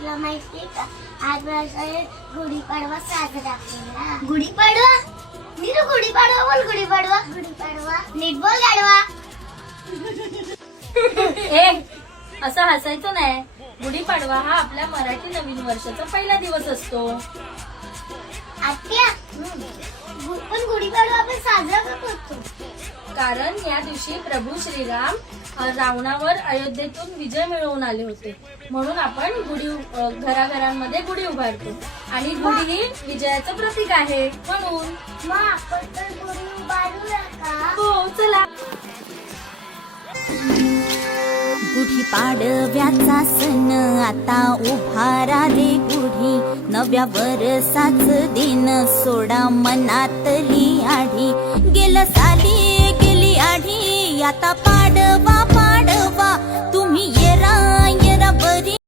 तुला माहितीये का आज गुढीपाडवा साजरा केला. गुढीपाडवा नीट गुढीपाडवा बोल. गुढीपाडवा गुढीपाडवा नीट बोल गाडवा. असं हसायचं नाही. गुढीपाडवा हा आपल्या मराठी नवीन वर्षाचा पहिला दिवस असतो. आत्या पण गुढीपाडवा आपण साजरा का करतो? कारण या दिवशी प्रभू श्रीराम रावणावर अयोध्येतून विजय मिळवून आले होते, म्हणून आपण घराघरांमध्ये गुढी उभारतो आणि गुढी ही विजयाचं प्रतीक आहे म्हणून. मग आपण तर गुढी उभारूया का? हो चला. गुढीपाडव्याचा सण आता उभारा रे गुढी, नव्या वर्षाच दिन सोडा मनातली आढी. गेलं साली गेली आढी, आता पाडवा